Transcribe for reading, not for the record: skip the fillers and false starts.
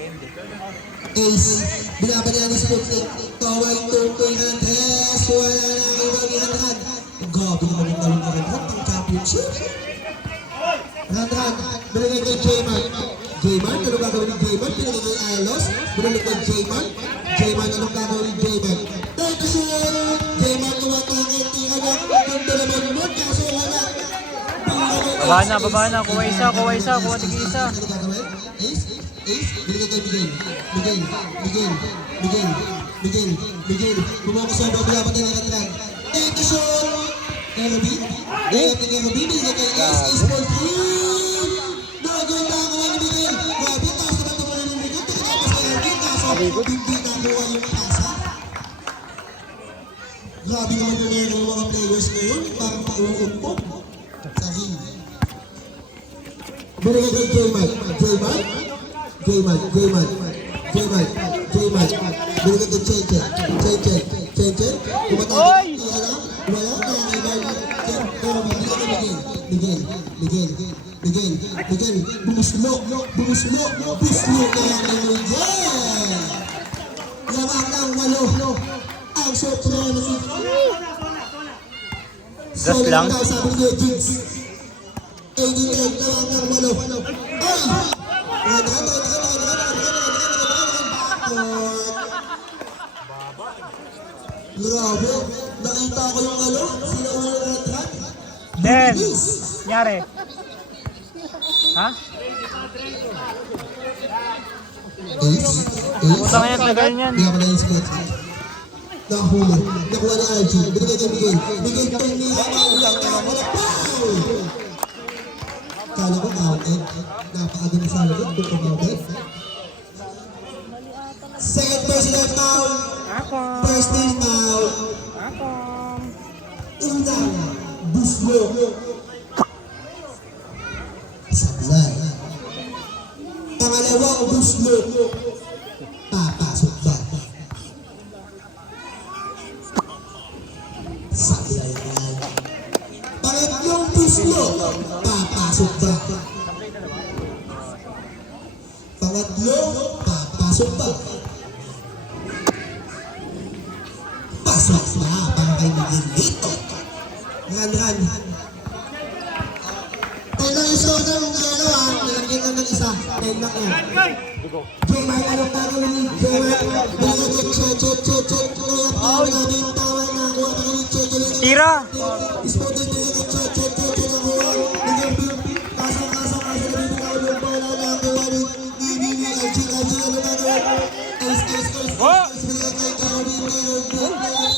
Ace, binabalian ni Sputnik. Tawag tutoy ng test. Wala na iba ni Hanran. Gabi naman yung gawin ni Hanran ng championship. Hanran, binigay kay J-Man. J-Man, ano gagawin ni J-Man? Binigay kay Alos. Binigay kay J-Man. J-Man, anong gagawin ni J-Man? Thank you, sir! J-Man, tumatangin. Tika na. Ganda naman mo. Kaso wala. Baba na. Kuha isa. Kuha tigi isa. Binigay kay Miguel. Bumako sa baba, pinapatay ng Katran. Thank you, sir! Nairobi? Binigay kay Ace for 3! Naganda ako ni Miguel. Grabe, taas naman ito ni Miguel. Tinatapos kay Erwin. Kaso, hindi nakuha yung kasa. Grabe naman yung mga players ngayon. Parang pauukot po. Sabi. Binigay kay J-Man. Binigay kay Chen. Kumatawag. Wala. Miguel. Bumuslo. Kaya ni Miguel. Lamang ng 8. Ang supremacy. Just lang. Sabi ni Jigs. 88 lamang ng 8. Ay! Grabe, nakita ko yung sila ulo ng track. Den, nyari. Ha? Ace? Utang yan, tagal yan. Hindi ka pala yung split. Nahuli. Nakuha ni RG. Binigay kay Miguel. Miguel Tumira. Wala pa! Kala ko outed. Napakaganda sa likod. Kung outed. Second personal foul. First team foul. Unang buslo. Sablay. Pangalawang buslo. Papasok ba? Sablay naman. Pangatlong buslo. Papasok ba? Pangatlong papasok ba? Pasok na para kay Miguel dito. Run. Tayo yung score ng nilagyan ng isa. Tayo na ko. J-Man, anong gagawin ni J-Man? Binigay kay Che. Layap na namin tawa na ako. Tira! Spotted binigay kay Che. Nakuha. Miguel Bill. Kaso nabibitaw yung bola na kuha ni Nini. LG, ano gagawin? Ace. Binigay kay Caroline.